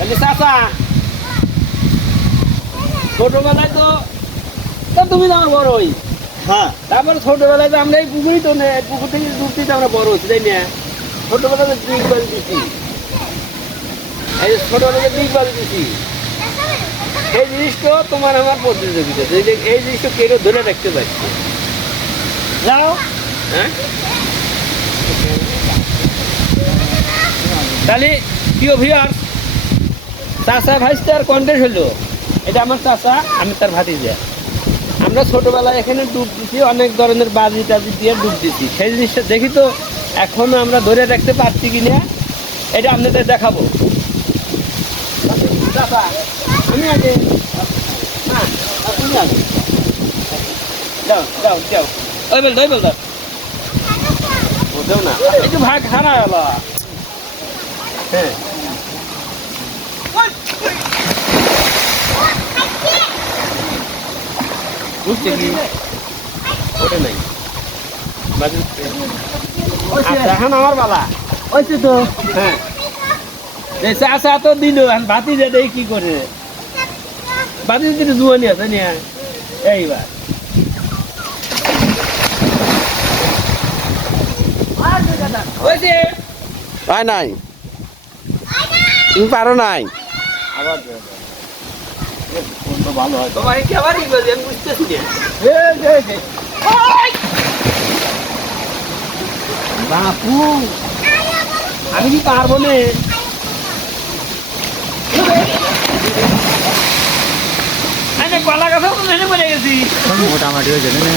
তাহলে চাচা ছোটবেলায় তো তুমি তো আমার বড় হই। হ্যাঁ তারপরে ছোটবেলায় তো আমরা এই পুকুরই তো নেই, পুকুর থেকে ডুব দিতে আমরা বড় হচ্ছি তাই না? ছোটবেলায় তো ডিগ বাজি দিচ্ছি, এই ছোটবেলায় ডিগ বাজি দিচ্ছি। এই জিনিসটা তোমার আমার প্রতিযোগিতা, এই জিনিসটা কেউ ধরে রাখতে পারছে। যাও হ্যাঁ, তাহলে প্রিয় ভিউয়ার্স, চাচা ভাইস্টার কন্টেস্ট হলো। এটা আমার চাচা, আমি তার ভাতিজা। আমরা ছোটবেলায় এখানে ডুব দিচ্ছি, অনেক ধরনের বাজি টাজি দিয়ে ডুব দিচ্ছি। সেই জিনিসটা দেখি তো এখনো আমরা ধরে রাখতে পারছি কিনা, এটা আপনাদের দেখাবো। চাচা আমি আগে, হ্যাঁ তুমি আগে যাও যাও যাও, ওই বল দাও ওদেও না, একটু ভাগ হারা বাবা। হ্যাঁ বুঝছে কি ওটা নাই আচ্ছা, এখন আমার বালা ওইছে তো হ্যাঁ, চাষা তো দিল ভাতি যে দেয় কি করে, ভাতি যদি জুয়ানি আছে নিয়ে এইবার আয় নাই, তুমি পারো নাই। আবার কোনটা ভালো হয় তোমার কি আবার কি বলছি আমি বুঝতেছি না। বাপু আমি কি পারবো না, কলা গাছ মরে গেছি। মোটামুটি হয়ে যাবে না